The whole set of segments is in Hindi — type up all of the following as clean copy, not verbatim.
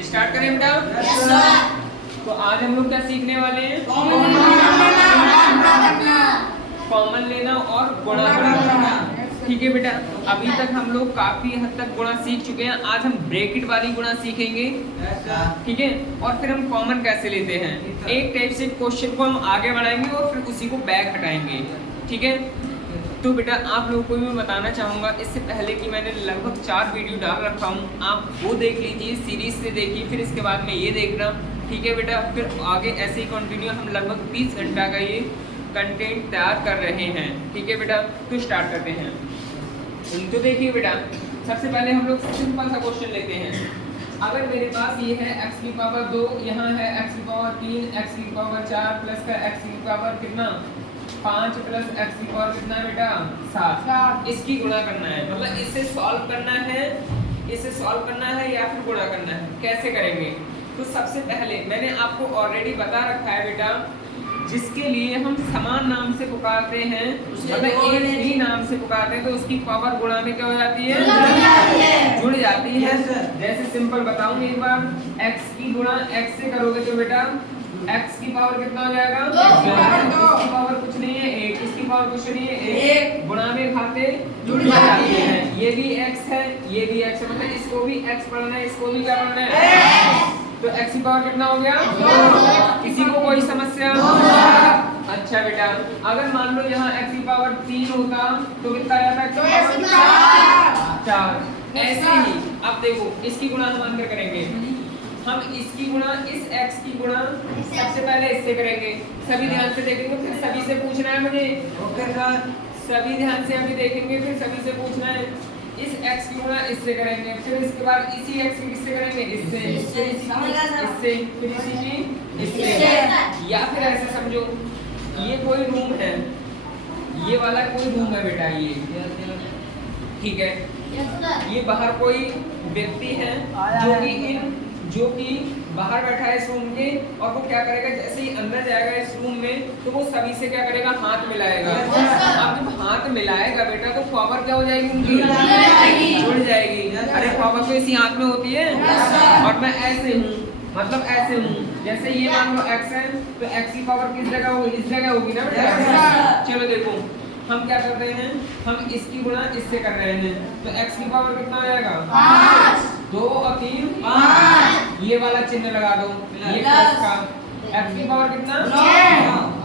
स्टार्ट करें बेटा। तो आज हम लोग क्या सीखने वाले हैं? कॉमन लेना और गुणा करना। ठीक है बेटा, अभी तक हम लोग काफी हद तक गुणा सीख चुके हैं। आज हम ब्रैकेट वाली गुणा सीखेंगे, ठीक है। और फिर हम कॉमन कैसे लेते हैं, एक टाइप से क्वेश्चन को हम आगे बढ़ाएंगे और फिर उसी को बैक हटाएंगे, ठीक है। तो बेटा आप लोगों को मैं बताना चाहूँगा इससे पहले कि मैंने लगभग 4 वीडियो डाल रखा हूँ, आप वो देख लीजिए, सीरीज से देखिए, फिर इसके बाद में ये देखना, ठीक है बेटा। फिर आगे ऐसे ही कंटिन्यू हम लगभग 30 घंटा का ये कंटेंट तैयार कर रहे हैं, ठीक है बेटा। तो स्टार्ट करते हैं। तो देखिए बेटा, सबसे पहले हम लोग सिंपल सा क्वेश्चन लेते हैं। अगर मेरे पास ये है x की पावर 2, यहाँ है x की पावर 3, x की पावर 4 प्लस का x की पावर कितना 5 प्लस x की पावर कितना है बेटा 7। इसकी गुणा करना है, मतलब इसे सॉल्व करना है, इसे सॉल्व करना है या फिर गुणा करना है। कैसे करेंगे? तो सबसे पहले मैंने आपको ऑलरेडी बता रखा है बेटा, जिसके लिए हम समान नाम से पुकारते हैं, मतलब एक ही नाम से पुकारते हैं, तो उसकी पावर गुणा में क्या हो जाती है? जुड़ जाती है। जैसे सिंपल बताऊं एक बार, x की गुणा x से करोगे तो बेटा x की पावर कितना हो जाएगा? 2। इसकी पावर कुछ नहीं है 1, इसकी पावर कुछ नहीं है 1, गुणा में खाते जुड़ जाती है। ये भी x है, ये भी x है, मतलब इसको भी x पढ़ना है, इसको भी क्या पढ़ना है? तो x की पावर कितना हो गया? 2। किसी को कोई समस्या? अच्छा बेटा, अगर मान लो यहाँ x की पावर 3 होता तो कितना आता? 4। ऐसे ही अब देखो इसकी गुणा हम अंदर करेंगे, हम इसकी गुणा इस x की गुणा सबसे पहले इससे करेंगे। सभी ध्यान से देखेंगे, फिर सभी से पूछना है मुझे। ओके सर, सभी ध्यान से अभी देखेंगे, फिर सभी से पूछना है। इस x की गुणा इससे करेंगे, फिर इसके बाद इसी x की किससे करेंगे? इससे, इससे, फिर इसी की इससे। या फिर ऐसे समझो ये कोई रूम है, ये वाला कोई रूम है बेटा, ये ठीक है। ये बाहर कोई व्यक्ति है जो कि बाहर बैठा है इस रूम के, और वो क्या करेगा, जैसे ही अंदर जाएगा इस रूम में तो वो सभी से क्या करेगा? हाथ मिलाएगा। अब जब हाथ मिलाएगा बेटा तो पावर क्या हो जाएगी उनकी? जुड़ जाएगी। अरे पावर तो इसी हाथ में होती है, और मैं ऐसे हूँ, मतलब ऐसे हूँ, जैसे ये मान लो x है तो x की पावर किस जगह होगी? इस जगह होगी ना बेटा। चलो देखो हम क्या कर रहे हैं, हम इसकी गुणा इससे कर रहे हैं, तो x की पावर कितना आ जाएगा? 5। 2 और 3 5, ये वाला चिन्ह लगा दो, ये प्लस का। x की पावर कितना?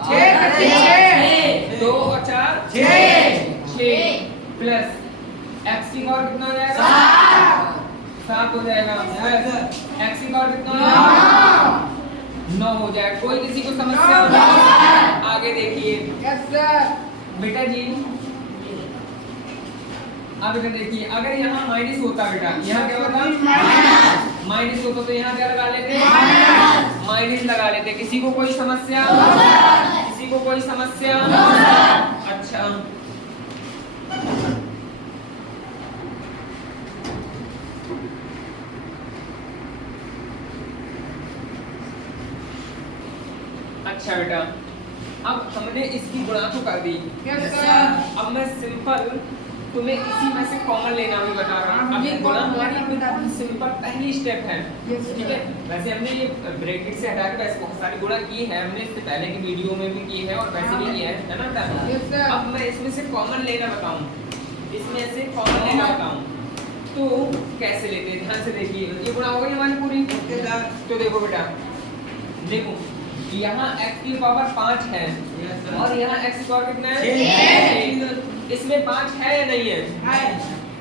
6। 2 और 4 6 प्लस x की पावर कितना हो जाएगा? 7 हो जाएगा। x की पावर कितना हो जाएगा? 9 हो जाएगा। कोई किसी को समस्या? आगे देखिए बेटा जी, अब इधर देखिए, अगर यहाँ माइनस होता बेटा, यहाँ क्या होता? माइनस होता तो यहाँ क्या लगा लेते? माइनस लगा लेते। किसी को कोई समस्या? किसी को कोई समस्या? अच्छा अच्छा बेटा, अब हमने इसकी गुणा तो कर दी। अब मैं सिंपल तुम्हें इसी में से कॉमन लेना भी बता रहा हूँ। अभी गुणा हमारी बिल्कुल सिंपल पहली स्टेप है, ठीक है। वैसे हमने ये ब्रैकेट से हटा के वैसे बहुत सारी गुणा की है, हमने इससे पहले की वीडियो में भी की है और वैसे भी किया है ना। अब मैं इसमें से कॉमन लेना बताऊँ, इसमें से कॉमन लेना बताऊँ तो कैसे लेते हैं, ध्यान से देखिए। ये गुणा हो गई हमारी पूरी। तो देखो बेटा, देखो यहाँ x की पावर 5 है और यहाँ x की पावर कितना है? इसमें 5 है या नहीं है?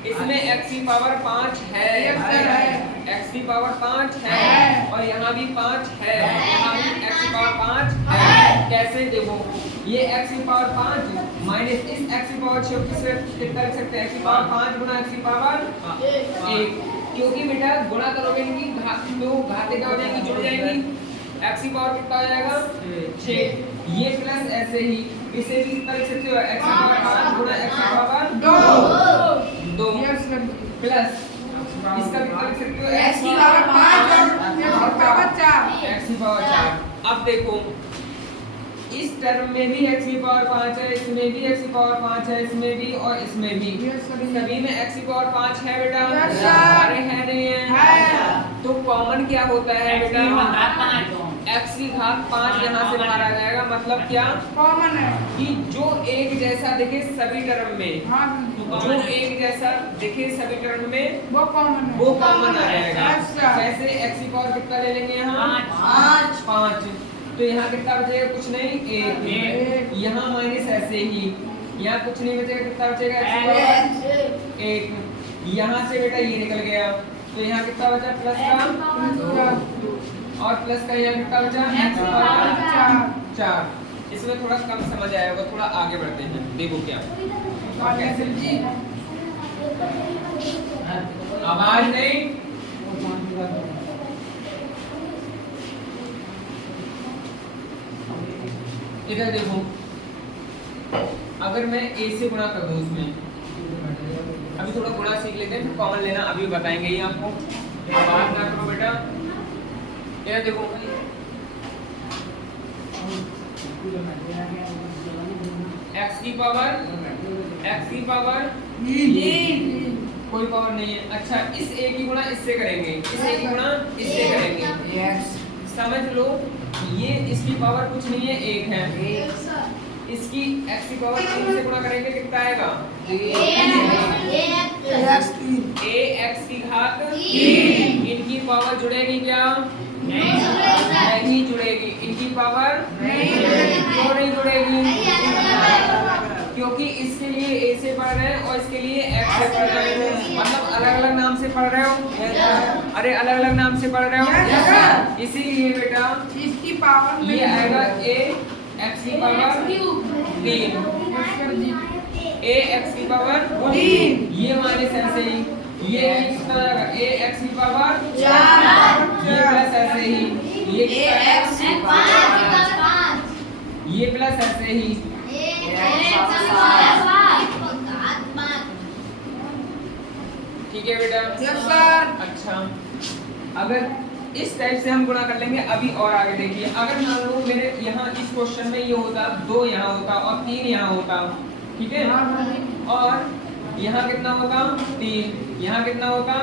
इसमें x की पावर 5 है, x की पावर 5 है, और यहाँ भी 5 है, यहाँ भी x की पावर 5 है। कैसे? देखो ये x की पावर 5 माइनस इस x की पावर 6 कितना लिख सकते हैं? x की पावर 5 गुना x की पावर 1, क्योंकि बेटा गुणा करोगे इनकी तो घाते क्या हो जाएंगी? जुड़ जाएंगी। x की पावर कितना आ जाएगा? 6। ये प्लस ऐसे ही इसे भी कितना लिख सकते हो? x की पावर 5 गुना x की पावर 2 प्लस इसका कितना लिख सकते हो? x की पावर 5 और x की पावर 4। अब देखो इस टर्म में भी x की पावर 5 है, इसमें भी x की पावर 5 है, इसमें भी और इसमें भी, सभी में x की पावर 5 है बेटा। अरे है नहीं है? तो कॉमन क्या होता है बेटा, x की घात 5 यहाँ से बाहर आ जाएगा। मतलब क्या, कॉमन है कि जो एक जैसा दिखे सभी टर्म में, जो एक जैसा दिखे सभी टर्म में वो कॉमन है, वो कॉमन आ जाएगा। अच्छा। कैसे, x की पावर कितना ले लेंगे यहाँ 5, तो यहाँ कितना बचेगा, कुछ नहीं 1। यहाँ माइनस ऐसे ही, यहाँ कुछ नहीं बचेगा, कितना बचेगा x की पावर 1। यहाँ से बेटा ये निकल गया, तो यहाँ कितना बचा प्लस का, और प्लस का यहाँ कितना बचा x की पावर 4। इसमें थोड़ा कम समझ आया होगा, थोड़ा आगे बढ़ते हैं, देखो क्या कैसे जी। आवाज नहीं, इधर देखो, अगर मैं a से गुणा कर दूं उसमें, अभी थोड़ा गुणा सीख लेते हैं फिर कॉमन लेना अभी बताएंगे ही आपको, बात ना करो बेटा। इधर देखो, x की पावर कोई पावर नहीं है। अच्छा, इस a की गुणा इससे करेंगे, इस a की गुणा इससे करेंगे, समझ लो ये इसकी पावर कुछ नहीं है 1 है। इसकी x की पावर 3 से गुणा करेंगे, कितना आएगा ax की घात 3। इनकी पावर जुड़ेगी क्या, नहीं जुड़ेगी। इनकी पावर क्यों नहीं जुड़ेगी, क्योंकि इसके लिए a से पढ़ रहे हैं और इसके लिए x से पढ़ रहे हैं, मतलब अलग अलग नाम से पढ़ रहे हो। अरे अलग अलग नाम से पढ़ रहे हो, इसीलिए बेटा इसकी पावर ये आएगा a x की पावर 3, a x की पावर 3। ये माइनस ऐसे ही, ये कितना आएगा a x की पावर 4, ये प्लस ऐसे ही, ये x की पावर 5, ये प्लस ऐसे ही, ठीक है बेटा। Yes sir. अच्छा, अगर इस टाइप से हम गुणा कर लेंगे, अभी और आगे देखिए। अगर मान लो मेरे यहाँ इस क्वेश्चन में ये होता 2 यहाँ होता और 3 यहाँ होता, ठीक है, और यहाँ कितना होता 3, यहाँ कितना होता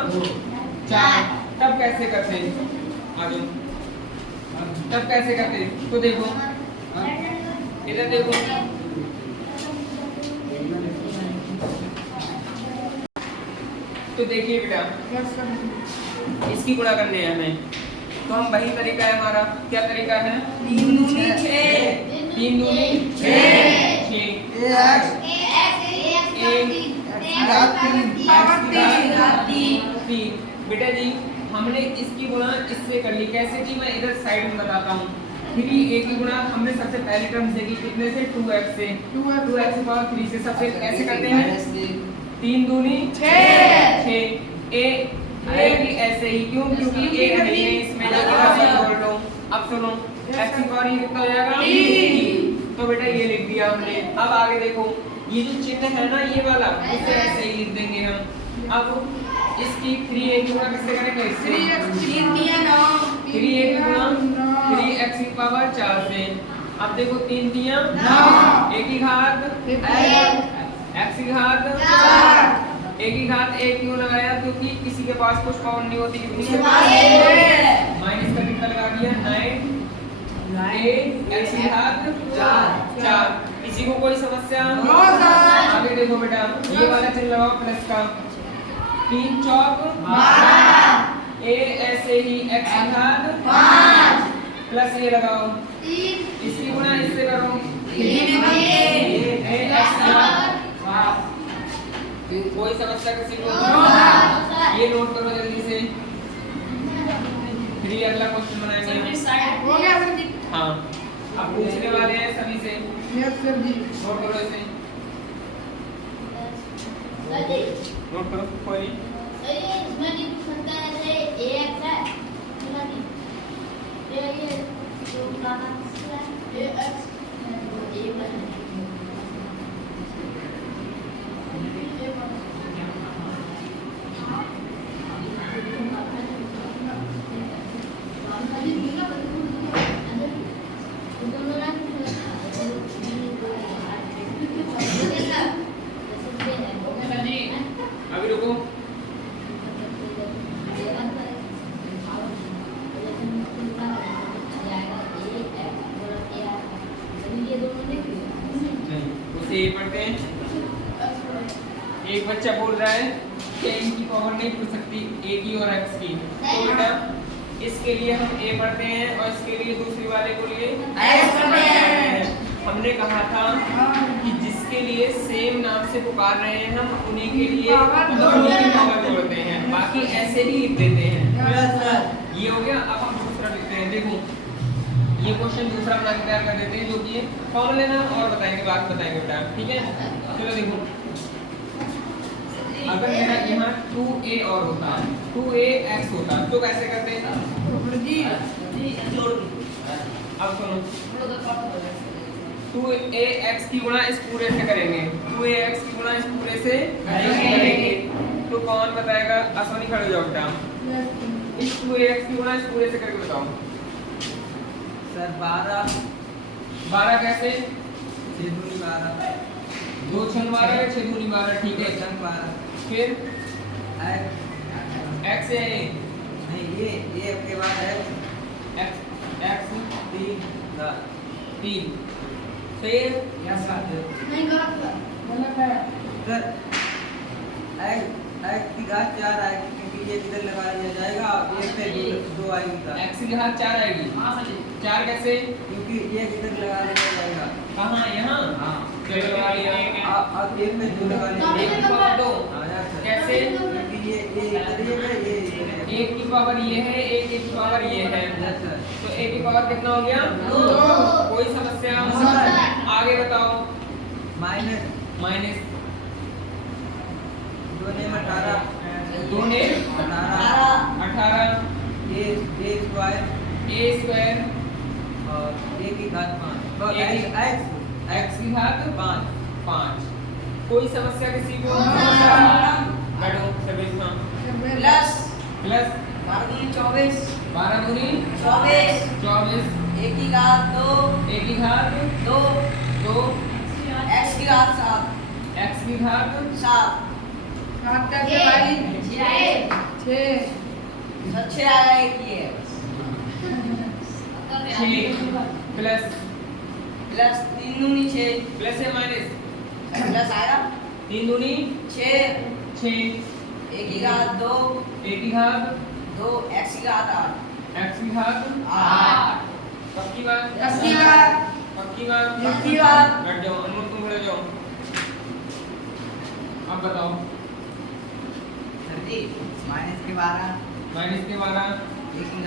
4, तब कैसे करते, आगे तब कैसे करते, तो देखो इधर देखो, तो देखिए बेटा इसकी गुणा करने हैं हमें, तो हम वही तरीका है हमारा, क्या तरीका है, 3 दूनी 6 बेटा जी। हमने इसकी गुणा इससे कर ली, कैसे की मैं इधर साइड में बताता हूँ। 3a की गुणा हमने सबसे पहली टर्म देखी कितने से, 2x से, 2x की पावर 3 से। सबसे कैसे करते हैं, 3 दूनी 6 a भी ऐसे ही, क्यों, क्योंकि a नहीं है इसमें, जोड़ लो। अब सुनो, x की पावर ये कितना हो जाएगा 3, तो बेटा ये लिख दिया हमने। अब आगे देखो, ये जो चिन्ह है ना ये वाला, इसे ऐसे ही लिख देंगे हम। अब इसकी 3a की गुणा किससे करेंगे, 3a की गुणा 3x की पावर 4 से। अब देखो 3 दिया 9, a की घात x की घात 4, a की घात 1 क्यों लगाया, क्योंकि किसी के पास कुछ पावर नहीं होती, किसी के पास माइनस का कितना लगा दिया 9, x की घात 4। किसी को कोई समस्या, आगे देखो बेटा, ये वाला चिन्ह लगाओ प्लस का, 3 चौक 12, a ऐसे ही x की घात 5 प्लस ये लगाओ, इसकी गुणा इससे करो, कोई समस्या किसी को, ये नोट करो जल्दी से। फिर ये अगला क्वेश्चन बनाएंगे, हो गया सर जी। हाँ, अब पूछने वाले हैं सभी से, यस सर जी। नोट करो इसे, नोट करो, कोई अभी रुको, से ये पढ़ते हैं। एक बच्चा बोल रहा है कि इनकी पावर नहीं पूछ सकती ए की और एक्स की, तो बेटा इसके लिए हम ए पढ़ते हैं और इसके लिए दूसरी वाले को लिए एक्स पढ़ते हैं। हमने कहा था कि जिसके लिए सेम नाम से पुकार रहे हैं हम उन्हीं के लिए दोनों की पावर जोड़ते हैं, बाकी ऐसे ही लिख देते हैं। ये हो गया। अब हम दूसरा लिखते हैं। देखो ये क्वेश्चन दूसरा बना के तैयार कर देते हैं, जो कि फॉर्मूला लेना और बताएंगे, बात बताएंगे बेटा, ठीक है। चलो देखो, अगर मेरा यहाँ 2a और होता 2ax होता तो कैसे करते हैं जी अब सुनो 2ax की गुणा इस पूरे से करेंगे, 2ax की गुणा इस पूरे से करेंगे तो कौन बताएगा? आसानी खड़े हो जाओ बेटा। इस 2ax की गुणा इस पूरे से करके बताओ सर 12 कैसे? 6 दूनी 12 2 छन 12 6 दूनी 12 ठीक है। 12 फिर x x है नहीं ये आपके बाद है x 3 सही है। यस सर गलत है। सर x की घात 4 आएगी क्योंकि ये इधर लगा दिया जाएगा और 1 से 2 आएगी सर। x की घात 4 आएगी। 4 कैसे? क्योंकि ये इधर लगा दिया जाएगा। कहाँ? यहाँ। हाँ चलो लगा लिया। अब 1 में 2 लगा एक लिया की पावर 2 कैसे? क्योंकि ये इधर ये है ये इधर है। एक की पावर ये है, एक की पावर ये है, यस सर तो एक की पावर कितना हो गया? 2। कोई समस्या? आगे बताओ। माइनस माइनस 2 ने 18 2 ने 18 a स्क्वायर a स्क्वायर और a की घात 5 तो A की- x की घात 5। कोई समस्या किसी को? बैठो सभी इसमें। प्लस प्लस 24 12 दूनी 24 24 एक की घात 2 a की घात 2 2 x की घात 7 x की घात 7 तक के भाई 6 अच्छे आया एक ये 6 प्लस प्लस 3 दूनी 6 प्लस है माइनस प्लस आया 3 दूनी 6 6 एक की घात 2 a की घात 2 x की घात x की घात 8 पक्की बात? पक्की बात पक्की बात? पक्की बात बैठ जाओ अनमोल, तुम खड़े हो जाओ। अब बताओ। सर जी माइनस के 12 माइनस के 12 a की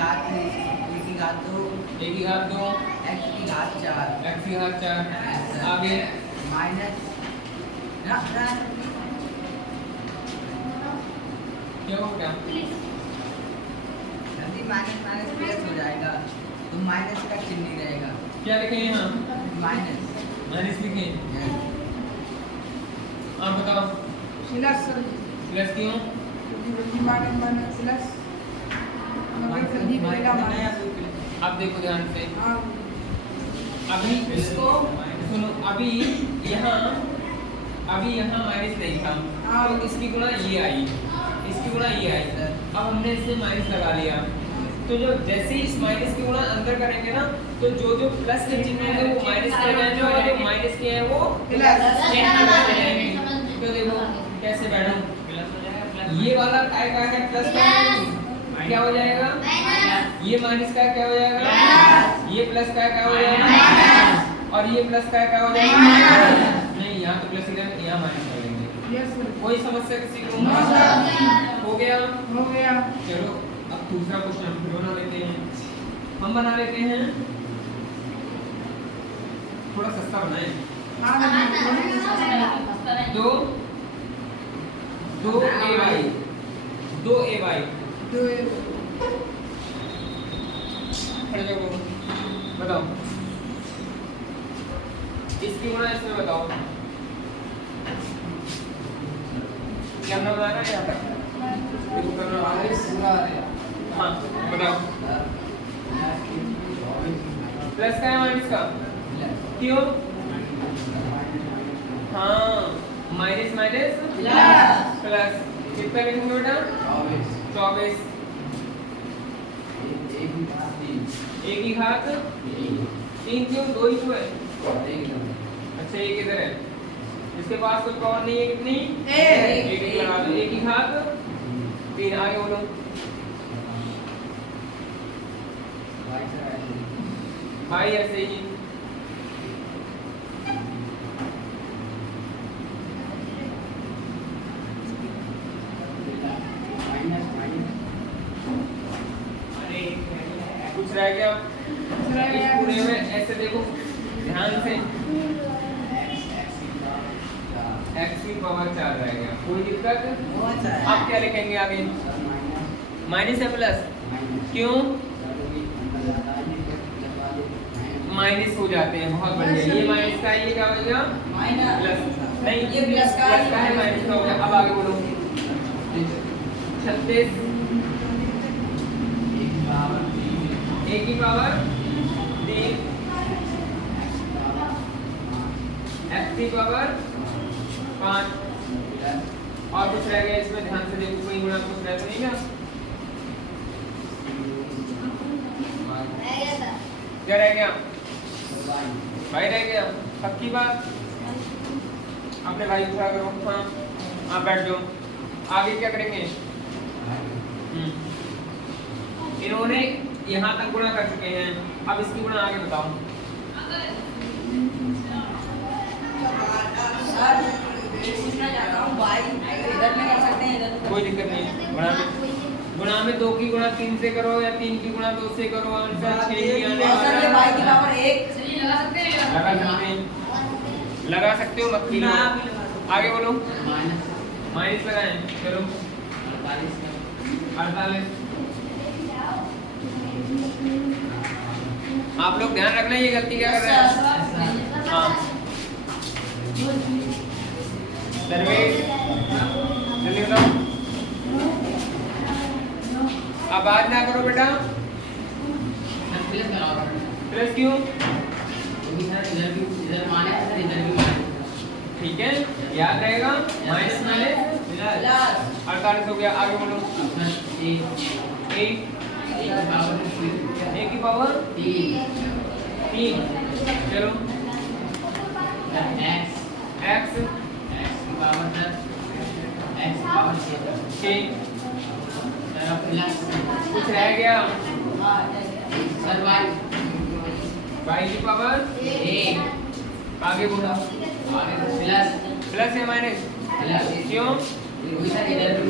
घात 2 a की घात 2 x की घात 4 x की घात 4 आगे माइनस क्या हो गया? जल्दी माइनस माइनस प्लस हो जाएगा तो माइनस का चिन्ह रहेगा क्या लिखे यहाँ? माइनस माइनस लिखे। आप बताओ। प्लस प्लस क्यों? माइनस प्लस मगर जल्दी पहला माइनस अब देखो ध्यान से। हां अभी इसको सुनो, अभी यहाँ माइनस नहीं था तो इसकी गुणा ये आई, इसकी गुणा ये आई। अब हमने इससे माइनस लगा लिया तो जो जैसे ही इस माइनस की गुणा अंदर करेंगे ना तो जो जो प्लस के चिन्ह है वो माइनस के जाएंगे और जो माइनस के हैं वो प्लस चिन्ह में बदल जाएंगे। तो देखो कैसे बैठूं, ये वाला काय का है प्लस का क्या हो जाएगा? ये माइनस का क्या हो जाएगा? ये प्लस का क्या हो जाएगा? और ये प्लस का क्या हो जाएगा? नहीं, यहाँ तो प्लस ही रहेगा, यहाँ माइनस कर देंगे। यस सर कोई समस्या किसी को? हो गया। हो गया चलो अब दूसरा क्वेश्चन हम फिर बना लेते हैं। हम बना लेते हैं थोड़ा सस्ता बनाएं। हां दो ay 2ay तो खड़े जाओ, बताओ इसकी गुणा इसमें बताओ क्या हमने बताया ना यहाँ तक? देखो करना हाँ बताओ। प्लस का है माइनस का? क्यों? हाँ माइनस माइनस प्लस कितना लिखेंगे बेटा? 24 एक ही घात 3 क्यों? 2 ही तो है। अच्छा एक इधर है जिसके पास कोई पावर नहीं है कितनी एक। एक लगा दो, एक ही घात 3। आगे बोलो भाई ऐसे ही अरे कुछ रह गया इस पूरे में? ऐसे देखो ध्यान से, x की पावर 4 रह गया, कोई दिक्कत? आप क्या लिखेंगे आगे? माइनस या प्लस? क्यों माइनस हो जाते हैं? बहुत बढ़िया, ये माइनस का, ये क्या हो गया प्लस? नहीं ये प्लस का है, माइनस का हो गया। अब आगे बोलो 36 a की पावर 3 x की पावर 5। और कुछ रह गया इसमें? ध्यान से देखो, कोई गुणा कुछ रह तो नहीं क्या? क्या रह गया? भाई रह गया, पक्की बात? अपने भाई को खड़ा करो। हाँ आप बैठ जाओ। आगे क्या करेंगे? इन्होंने यहाँ तक गुणा कर चुके हैं, अब इसकी गुणा आगे बताओ। सर पूछना चाहता हूँ भाई इधर में कर सकते हैं, इधर कोई दिक्कत नहीं है। गुणा में 2 की गुणा 3 से करो या 3 की गुणा 2 से करो, आंसर 6 ही आने और सर ये भाई की पावर 1 लगा सकते हो, मत लो। आगे बोलो माइनस लगाएं, चलो 48। आप लोग ध्यान रखना ये गलती क्या कर रहे हैं। हाँ दरवेश जल्दी बताओ। अब आज ना करो बेटा, प्लस क्यों? ठीक है याद रहेगा, माइनस माइनस 48 हो गया। आगे बोलो a की पावर 3। चलो x कुछ रह गया? y की पावर 1। आगे बोलो प्लस या माइनस? क्यों? इधर भी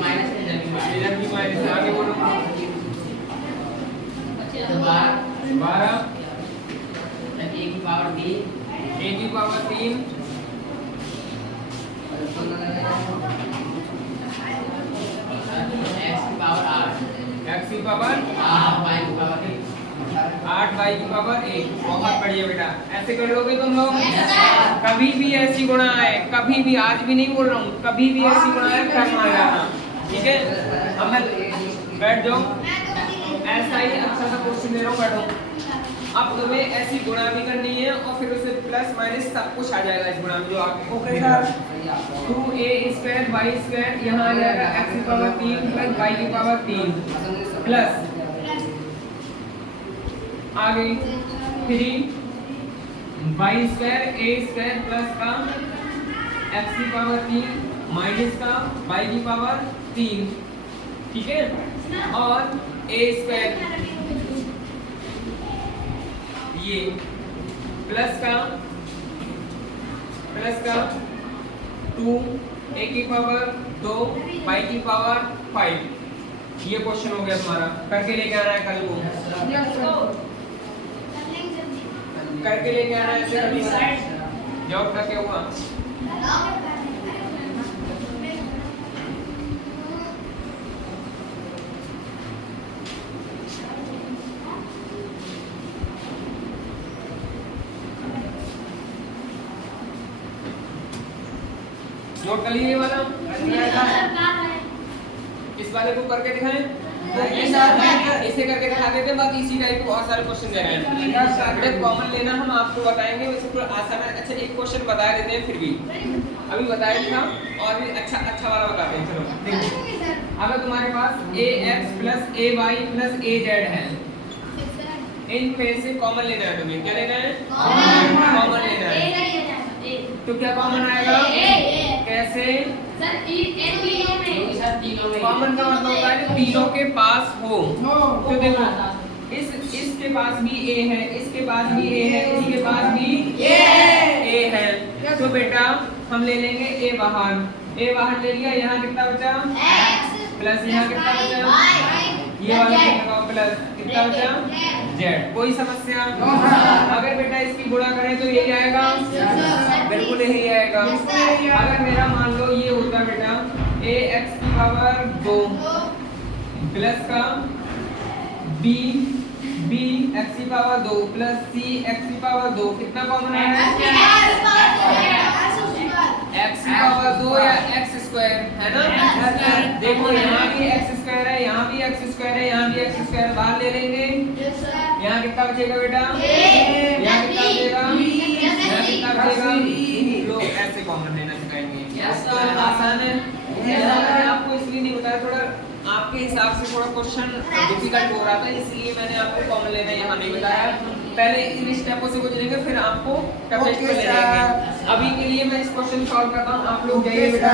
माइनस। आगे बोलो 12 a की पावर 3। x की पावर 8 y की पावर 1। बहुत बढ़िया बेटा, ऐसे कर लोगे तुम लोग। कभी भी ऐसी गुणा आए, कभी भी, आज भी नहीं बोल रहा हूँ, कभी भी ऐसी गुणा आए कर्म आ जाना, ठीक है? अब मैं बैठ जाओ, ऐसा ही अच्छा सा क्वेश्चन दे रहा हूँ, बैठो। अब तुम्हें ऐसी गुणा भी करनी है और फिर उसे प्लस माइनस सब कुछ आ जाएगा इस गुणा में जो आप 2a² y² यहाँ आ जाएगा x की पावर 3 प्लस y की पावर 3 प्लस आगे 3 y² a² प्लस का x की पावर 3 माइनस का y की पावर 3, ठीक है? और a² ये प्लस का 2 a की पावर 2 y की पावर 5। ये क्वेश्चन हो गया तुम्हारा, करके लेके आना है कल को, करके लेके आना है ऐसे जॉब का क्या हुआ। नोट कर लिए वाला, इस वाले को करके दिखाएं। इसे करके दिखा देते हैं, बाकी इसी टाइप के बहुत सारे क्वेश्चन दे रहे हैं। कॉमन लेना हम आपको बताएंगे, वैसे थोड़ा आसान है। अच्छा एक क्वेश्चन बता देते हैं, फिर भी अभी बताया था और भी अच्छा वाला बताते हैं। चलो देखो, अगर तुम्हारे पास ax plus ay plus az है, इन पे से कॉमन लेना है तुम्हें। क्या लेना है? कॉमन लेना है। तो क्या कॉमन आएगा? कैसे? कॉमन का मतलब होता है तीनों के पास हो। तो देखो इसके पास भी ए है, इसके पास भी ए है, इसके पास भी ए है। तो बेटा हम ले लेंगे ए बाहर ले लिया। यहाँ कितना बचा? प्लस यहाँ कितना बचा? ये वाला कितना प्लस कितना बचा? जेड। कोई समस्या? अगर बेटा इसकी गुणा करें तो यही आएगा, बिल्कुल यही आएगा। अगर मेरा मान लो ये होता बेटा ए एक्स की पावर 2 प्लस का बी एक्स की पावर 2 प्लस सी एक्स की पावर 2, कितना कॉमन है? एक्स की पावर 2 या एक्स स्क्वायर है ना। देखो यहाँ भी एक्स स्क्वायर है, यहाँ भी एक्स स्क्वायर है, यहाँ भी एक्स स्क्वायर, बाहर ले लेंगे। यहाँ कितना बचेगा बेटा? यहाँ कितना बचेगा? यहाँ कितना बचेगा? लोग ऐसे कॉमन लेना सिखाएंगे। आसान है। मैंने आपको इसलिए नहीं बताया, थोड़ा आपके हिसाब से थोड़ा क्वेश्चन डिफिकल्ट हो रहा था, इसलिए मैंने आपको कॉमन लेना यहाँ नहीं बताया। पहले इन स्टेपों से गुजरेंगे, फिर आपको टफेस्ट पे ले जाएंगे। अभी के लिए मैं इस क्वेश्चन सॉल्व करता हूँ, आप लोग जाइए बेटा।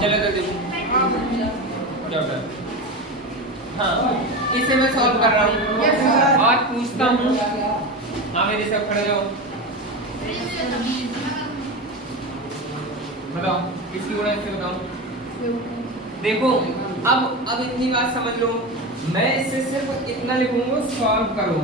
चलो हाँ, इसे मैं सॉल्व कर रहा हूँ और पूछता हूँ। हाँ मेरे सब खड़े जाओ, बताओ किसकी गुणा इससे बताओ। देखो अब इतनी बात समझ लो, मैं इससे सिर्फ इतना लिखूंगा, सॉल्व करो।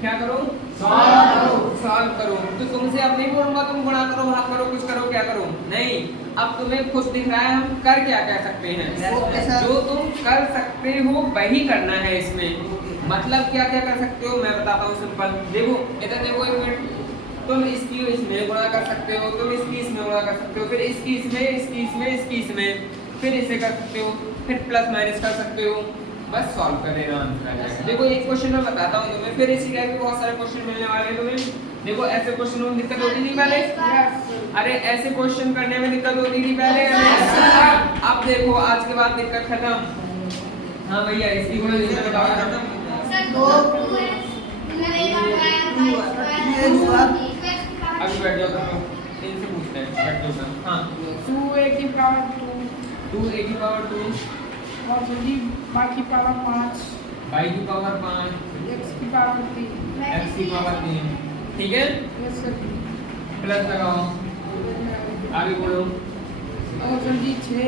क्या करो? सॉल्व करो। तो तुमसे अब नहीं बोलूंगा तुम गुणा करो, भाग करो, कुछ करो, क्या करो, नहीं। अब तुम्हें खुद दिख रहा है हम कर क्या कह सकते हैं। जो तुम कर सकते हो वही करना है इसमें। मतलब क्या क्या कर सकते हो मैं बताता हूँ सिंपल। देखो इधर देखो एक मिनट, तुम इसकी इसमें गुणा कर सकते हो, तुम इसकी इसमें गुणा कर सकते हो, फिर इसकी इसमें, इसकी इसमें, इसकी इसमें, फिर इसे कर सकते हो, फिर प्लस माइनस कर सकते हो। बस सॉल्व कर लेना, आंसर आ जाएगा। देखो एक क्वेश्चन मैं बताता हूँ तुम्हें, फिर इसी टाइप के बहुत सारे क्वेश्चन मिलने वाले हैं तुम्हें। देखो ऐसे क्वेश्चन में दिक्कत होती नहीं पहले? अरे ऐसे क्वेश्चन करने में दिक्कत होती थी पहले। अब देखो आज के बाद दिक्कत खत्म। हाँ भैया इसकी गुणा जिसने बताया अभी बैठ जाओ तुम लोग, इनसे पूछते हैं, बैठ जाओ सर। हाँ 2a की पावर 2 2a की पावर 2 और सभी बाकी पावर 5 y की पावर 5 x की पावर 3 x की पावर 3, ठीक है। Yes sir. प्लस लगाओ, आगे बोलो। और सर जी 6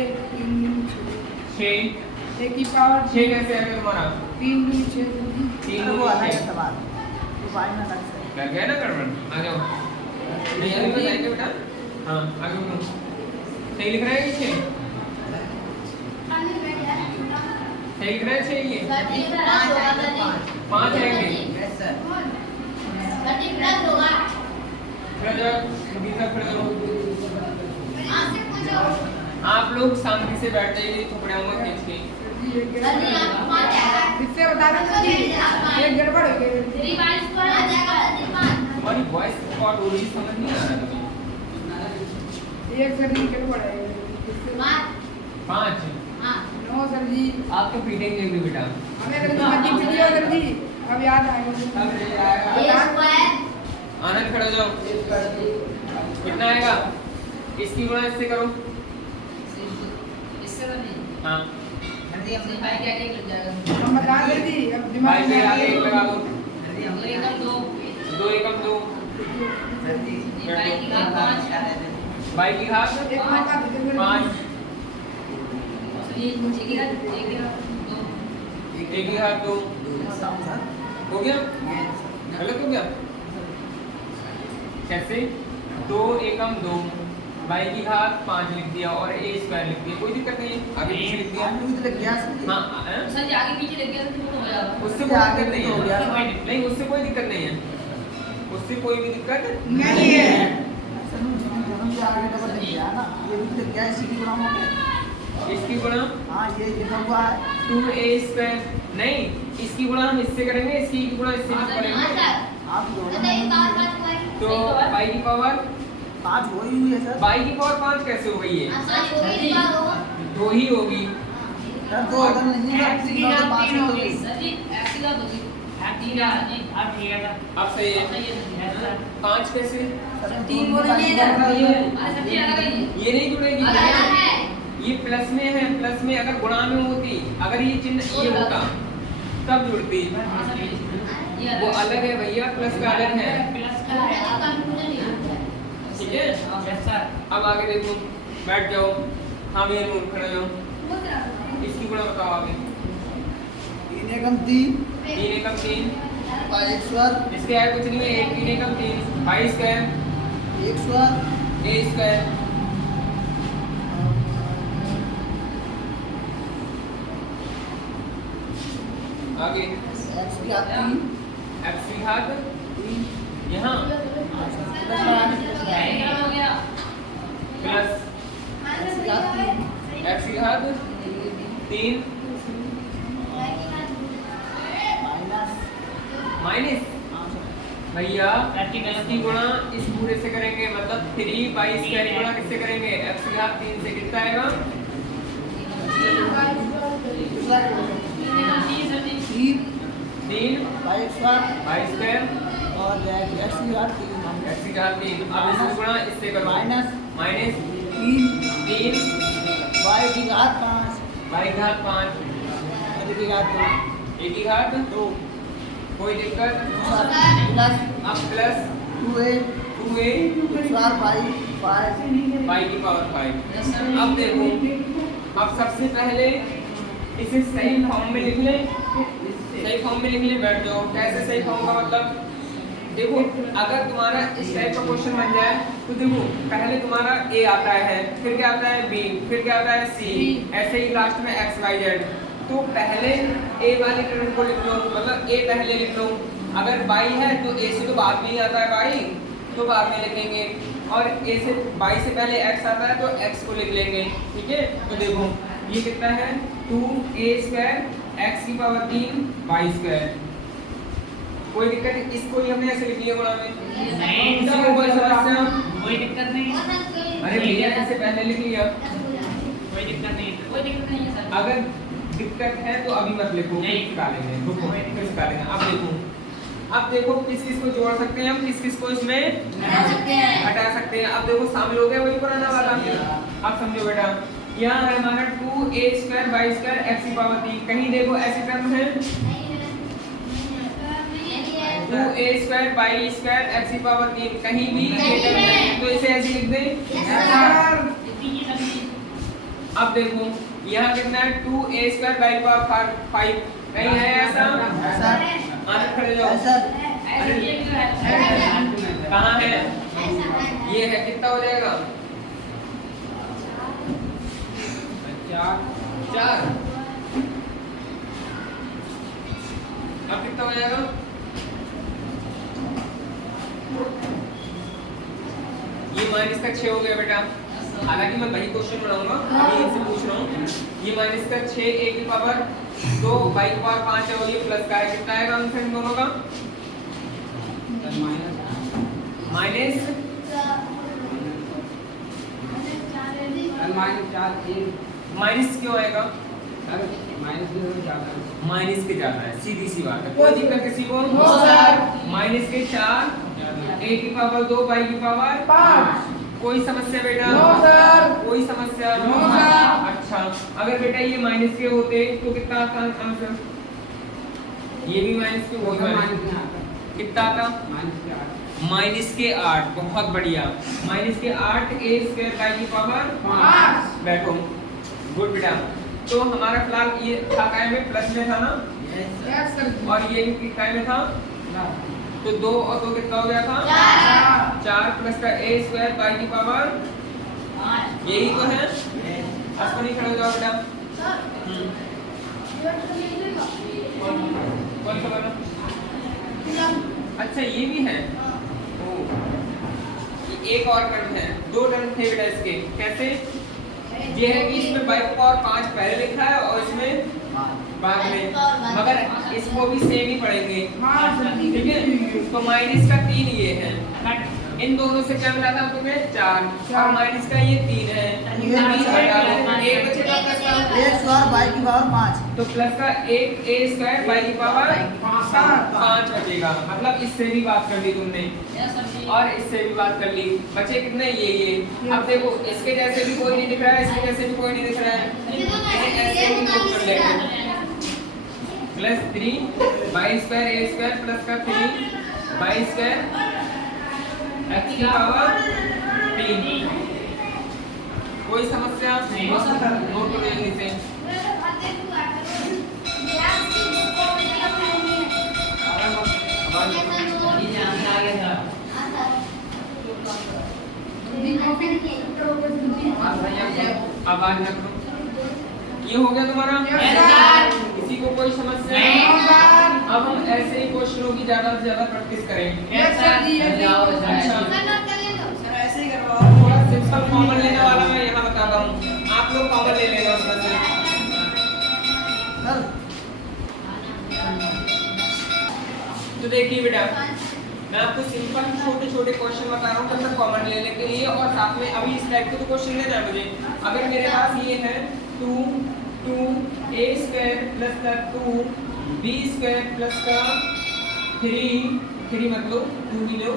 6 a की पावर 6 कैसे आएगा तुम्हारा? 3 2 6 3 वो 2 अलग 6 सवाल तो वाई में लग से लग गया ना गड़बड़। आ जाओ, नहीं अभी बताएंगे बेटा। हाँ आगे बोलो, सही लिख रहा है ये 6? सही लिख रहा है 6 ये? 5 आएंगे। यस सर खड़े जाओ, सब खड़े जाओ। आप लोग शांति से बैठ जाइए, थोड़ा मत खींच के। इससे बता दो जी ये गड़बड़ हो गई। हमारी वॉइस रिकॉर्ड हो रही, समझ नहीं आ रहा तुम्हें? एक सर जी गड़बड़ है। 5 नो सर जी आप तो पीटेंगे भी बेटा। हमें सर जी मत पीटिए सर जी, अब याद आएगा। आनंद खड़े हो जाओ। कितना आएगा? इसकी गुणा इससे करो। हाँ हम बता दे जी, अब दिमाग भाई के आगे एक लगा दो। 2 एकम 2 बाई की घात एक मौका दे दो। 5 एक की घात 2 हो गया? गलत हो गया? कैसे? 2 एकम 2 बाई की घात 5 लिख दिया और a स्क्वायर लिख दिया, कोई दिक्कत नहीं है। आगे पीछे लिख दिया। हाँ उससे कोई दिक्कत नहीं है। नहीं उससे कोई दिक्कत नहीं है, उससे कोई भी दिक्कत नहीं है। इसकी गुणा हाँ ये लिखा हुआ है 2a स्क्वायर, नहीं इसकी गुणा हम इससे करेंगे, इसकी गुणा इससे भी करेंगे। आप तो बाई की पावर 5 हो ही हुई है सर। बाई की पावर 5 कैसे हो गई है? 2 ही होगी। सर 2 अगर नहीं है तो 5 ही होगी। अब सही है। 5 कैसे? तीन बोले नहीं इधर ये नहीं जुड़ेगी। ये प्लस में है, प्लस में अगर गुणा में होती, अगर ये चिन्ह ये होता तब जुड़ती। वो अलग है भैया, प्लस का अलग है। ठीक है, अब आगे देखो, बैठ जाओ। हाँ भैया नोट खड़े हो। इसकी गुणा बताओ आगे। 3 एकम 3 3 एकम 3 5 स्क्वायर इसके आगे कुछ नहीं है। 3 एकम 3 22 स्क्वायर 1 स्क्वायर a स्क्वायर आगे x की घात 3 x की घात 3 यहाँ प्लस x की घात 3 माइनस भैया इसकी गुणा इस पूरे से करेंगे, मतलब 3 बाई स्क्वायर गुणा किससे करेंगे? x की घात 3 से। कितना आएगा? 3 बाई स्क्वायर बाई स्क्वायर और x की घात x की घात 3। अब इसकी गुणा इससे करो। माइनस माइनस 3 y की घात 5 बाई घात 5 y की घात 2 a की घात 2। कोई दिक्कत? प्लस अब plus 2a 2a square by 5 by की पावर 5। अब देखो, अब सबसे पहले इसे सही फॉर्म में लिख लें। सही फॉर्म में लिख लें, बैठ जाओ। कैसे सही फॉर्म का मतलब? देखो, अगर तुम्हारा इस टाइप का क्वेश्चन बन जाए तो देखो, पहले तुम्हारा a आता है, फिर क्या आता है b, फिर क्या आता है c, ऐसे ही लास्ट में x y z। तो पहले a वाले टर्म को लिख लो, मतलब a पहले लिख लो। अगर y है तो a से तो बाद में ही आता है y, तो बाद में लिखेंगे। और a से y से पहले x आता है तो x को लिख लेंगे। ठीक है, तो देखो ये कितना है? 2a स्क्वायर x की पावर 3 y स्क्वायर। कोई दिक्कत नहीं, इसको ही हमने ऐसे लिख लिया गुणा में। इसको कोई समस्या? कोई दिक्कत नहीं। अरे भैया ऐसे पहले लिख लिया। कोई दिक्कत नहीं। अगर दिक्कत है तो अभी मत लिखो, निकालेंगे। रुको, फिर निकालेंगे। अब देखो किस किस को जोड़ सकते हैं हम, किस किस को इसमें हटा सकते हैं। अब देखो शामिल हो गया वही पुराना वाला। अब समझो बेटा, यहाँ है हमारा 2a square by square x की पावर 3। कहीं देखो ऐसे टर्म है 2a square by square x की पावर 3, कहीं भी ये टर्म है तो इसे ऐसे लिख दें। अब देखो यहाँ कितना है? 2a स्क्वायर बाई पावर 5, कहीं है ऐसा? आनंद खड़े जाओ। कहाँ है? ये है, कितना हो जाएगा? 4। अब कितना हो जाएगा? ये माइनस का 6 हो गया बेटा। हालांकि मैं वही क्वेश्चन बनाऊंगा, अभी इनसे पूछ रहा हूँ। ये माइनस का 6 a की पावर 2 बाई की पावर 5 है और ये प्लस का है। कितना आएगा आंसर इन दोनों का? माइनस 4 माइनस क्यों आएगा? माइनस के ज्यादा है, सीधी सी बात है। कोई दिक्कत किसी को? माइनस के 4 a की पावर 2 बाई की पावर 5। कोई समस्या बेटा? कोई समस्या? अच्छा, अगर बेटा ये माइनस के होते तो कितना आता आंसर? ये भी माइनस के होगा। कितना आता? माइनस के 8। बहुत बढ़िया। माइनस के 8 a स्क्वायर बाई की पावर 5। बैठो, गुड बेटा। तो हमारा फिलहाल ये था काय में, प्लस में था ना? और ये भी काय में था? तो 2 और 2 कितना हो गया था? 4 प्लस का a स्क्वायर बाई की पावर, यही तो है। अस्पनी खड़े हो जाओ बेटा। कौन सा वाला? अच्छा ये भी है। एक और टर्म है, 2 टर्म थे बेटा इसके। कैसे? ये है कि इसमें बाई की पावर 5 पहले लिखा है और इसमें बाद में, मगर इसको भी सेम ही पढ़ेंगे। हाँ सर जी। ठीक है, तो माइनस का 3 ये है, इन दोनों से क्या मिला था तुम्हें 4, और माइनस का ये 3 है, एक बचेगा प्लस का एक स्क्वायर बाई की पावर 5। तो प्लस का एक ए स्क्वायर बाई की पावर 5 बचेगा। मतलब इससे भी बात कर ली तुमने और इससे भी बात कर ली, बचे कितने ये। अब देखो इसके जैसे भी कोई नहीं दिख रहा है, इसके जैसे भी कोई नहीं दिख रहा है, इन्हें ऐसे ही नोट कर लेंगे। Plus 3 by square A square plus का 3 बाई स्क्वायर एक्स की पावर 3। कोई समस्या नहीं, नोट कर लेंगे इसे। आवाज न करो। ये हो गया तुम्हारा? किसी को कोई समस्या नहीं? अब हम ऐसे ही क्वेश्चनों की ज्यादा से ज्यादा प्रैक्टिस करें। अच्छा, सर ऐसे ही करवाओ। थोड़ा सिंपल कॉमन लेने वाला मैं यहाँ बताता हूँ, आप लोग कॉमन ले लेना उसमें से। तो देखिए बेटा, मैं आपको सिंपल छोटे छोटे क्वेश्चन बता रहा हूँ जब तक कॉमन लेने के लिए, और साथ में अभी इस टाइप के तो क्वेश्चन लेना है मुझे। अगर मेरे पास ये है 2a स्क्वायर प्लस का 2b स्क्वायर प्लस का 3 मतलब 2 ही लो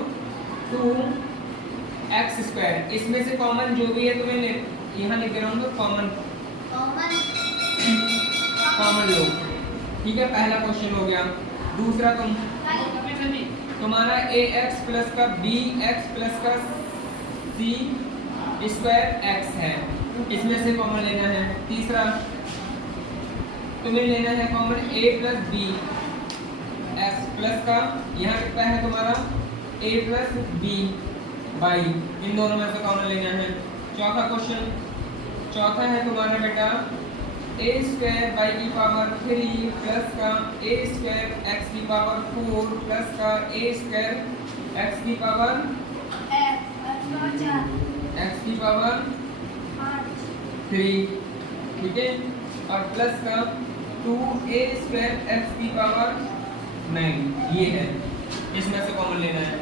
2x स्क्वायर, इसमें से कॉमन जो भी है तुम्हें यहाँ लिख रहा हूँ, कॉमन लो। ठीक है, पहला क्वेश्चन हो गया। दूसरा तुम्हारा ax प्लस का bx प्लस का c स्क्वायर x है, इसमें से कॉमन लेना है। तीसरा तुम्हें लेना है common a plus b x plus का, यहाँ कितना है तुम्हारा a प्लस b बाई, इन दोनों में से कॉमन लेना है। चौथा क्वेश्चन, चौथा है तुम्हारा बेटा a स्क्वायर बाई की पावर 3 प्लस का a स्क्वायर x की पावर 4 प्लस का a स्क्वायर x की पावर 3। ठीक है, और प्लस का 2a स्क्वायर x की पावर 9, ये है, इसमें से कॉमन लेना है।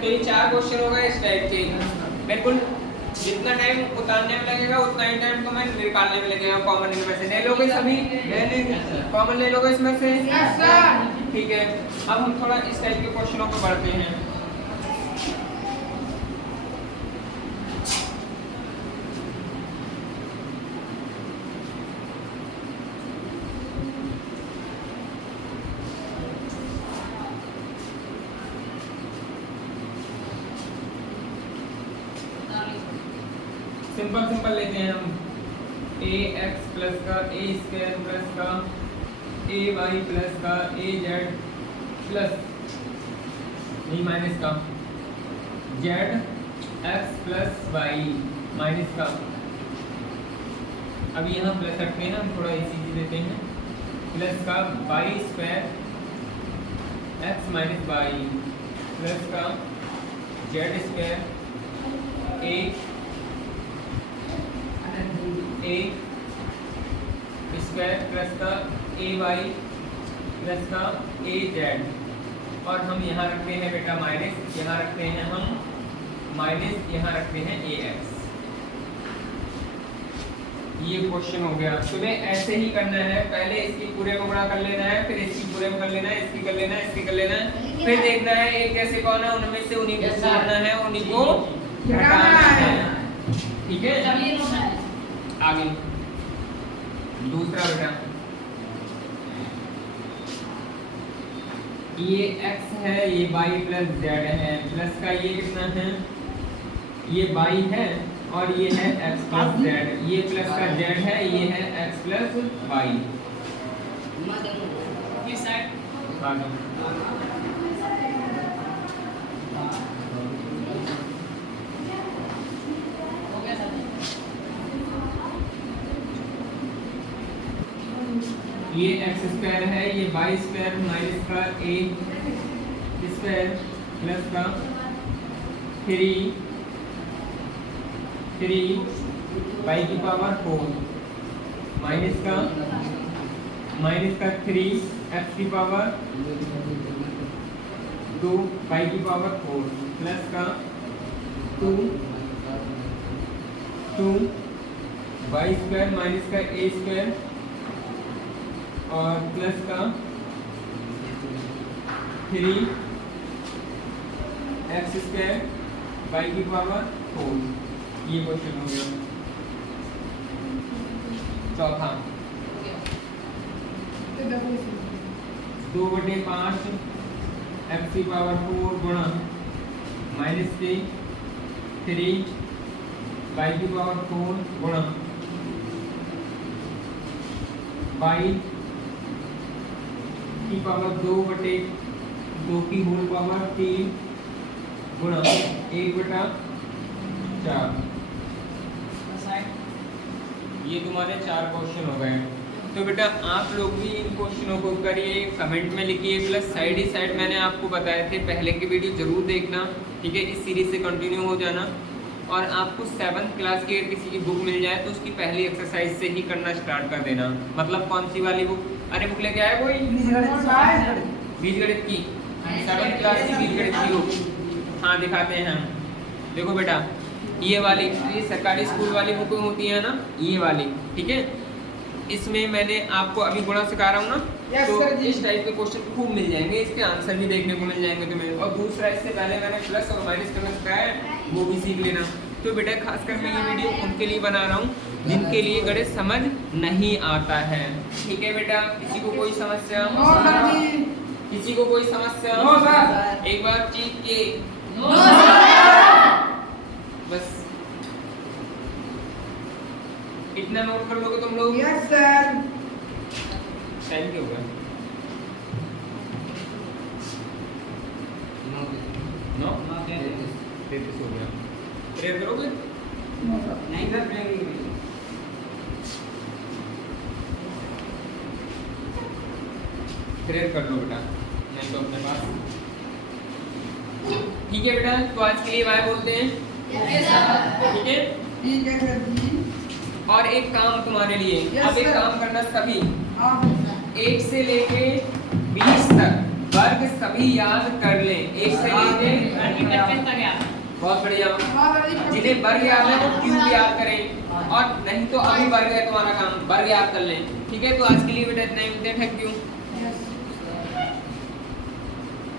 तो ये 4 क्वेश्चन हो गए इस टाइप के। बिल्कुल जितना टाइम उतारने में लगेगा उतना ही टाइम तो मैं निकालने में लगेगा। कॉमन इनमें से ले लोगे सभी? ले लेंगे। कॉमन ले लोगे इसमें से? ठीक है, अब हम थोड़ा इस टाइप के क्वेश्चनों पर बढ़ते हैं। सिंपल लेते हैं हम। ax प्लस का a स्क्वायर प्लस का ay प्लस का az प्लस नहीं माइनस का zx प्लस y माइनस का। अब यहाँ प्लस रखते हैं, हम थोड़ा इसी चीज देते हैं। प्लस का y square x minus y plus का z square a square plus का ay प्लस का az, और हम यहाँ रखते हैं बेटा माइनस, यहाँ रखते हैं हम माइनस, यहाँ रखते हैं ax। ये क्वेश्चन हो गया। तुम्हें ऐसे ही करना है, पहले इसकी पूरे को गुणा कर लेना है, फिर इसकी पूरे में कर लेना है, इसकी कर लेना है, इसकी कर लेना है, फिर देखना है एक कैसे कौन है, उनमें से उन्हीं को जोड़ना है, उन्हीं को घटाना है। ठीक है, आगे दूसरा बेटा, ये x है, ये y प्लस z है, प्लस का ये कितना है, ये y है, और ये है x प्लस z, ये प्लस का z है, ये है x प्लस y। ये x स्क्वायर है, ये y स्क्वायर माइनस का a स्क्वायर प्लस का 3 y की पावर 4 माइनस का माइनस का 3 x की पावर 2 y की पावर 4 प्लस का 2 y स्क्वायर माइनस का a स्क्वायर और प्लस का 3 x स्क्वायर y की पावर 4। ये क्वेश्चन हो गया। चौथा 2/5 x की पावर 4 गुणा माइनस के 3 y की पावर 4 गुणा y की पावर 2/2 की होल पावर 3 गुणा 1/4। ये तुम्हारे 4 क्वेश्चन हो गए। तो बेटा आप लोग भी इन क्वेश्चनों को करिए, कमेंट में लिखिए, प्लस साइड ही साइड मैंने आपको बताए थे पहले की वीडियो जरूर देखना, ठीक है। इस सीरीज से कंटिन्यू हो जाना और आपको 7th क्लास की अगर किसी की बुक मिल जाए तो उसकी पहली एक्सरसाइज से ही करना स्टार्ट कर देना। मतलब कौन सी वाली बुक? अरे बुक लेके आए कोई? बीजगणित की 7th क्लास की बीजगणित की बुक। हाँ दिखाते हैं हम। देखो बेटा ये वाली, ये सरकारी स्कूल वाली बुक होती है ना, ये वाली, ठीक है। इसमें मैंने आपको अभी गुणा सिखा रहा हूँ ना, तो इस टाइप के क्वेश्चन खूब मिल जाएंगे, इसके आंसर भी देखने को मिल जाएंगे तुम्हें। और दूसरा इससे पहले मैंने प्लस और माइनस करना सिखाया, वो भी सीख लेना। तो बेटा खासकर मैं ये वीडियो उनके लिए बना रहा हूँ जिनके लिए गणित समझ नहीं आता है, ठीक है बेटा। किसी को कोई समस्या? किसी को कोई समस्या? एक बार चीख के बस इतना नोट कर लोगे तुम लोग? Yes sir. टाइम क्या होगा? 9:33 हो गया। क्लियर करोगे? नहीं कर पाएंगे। क्लियर कर लो बेटा, नहीं तो अपने पास। ठीक है बेटा, तो आज के लिए बाय बोलते हैं, ठीक है। ठीक है सर जी। और एक काम तुम्हारे लिए, Yes, अब एक sir. काम करना सभी, आप 1 से लेके 20 तक वर्ग सभी याद कर लें। 1 से लेके बहुत बढ़िया। जिन्हें वर्ग याद है वो क्यूब याद करें, और नहीं तो अभी वर्ग है तुम्हारा काम, वर्ग याद कर लें, ठीक है। तो आज के लिए बेटा इतना ही, थैंक यू।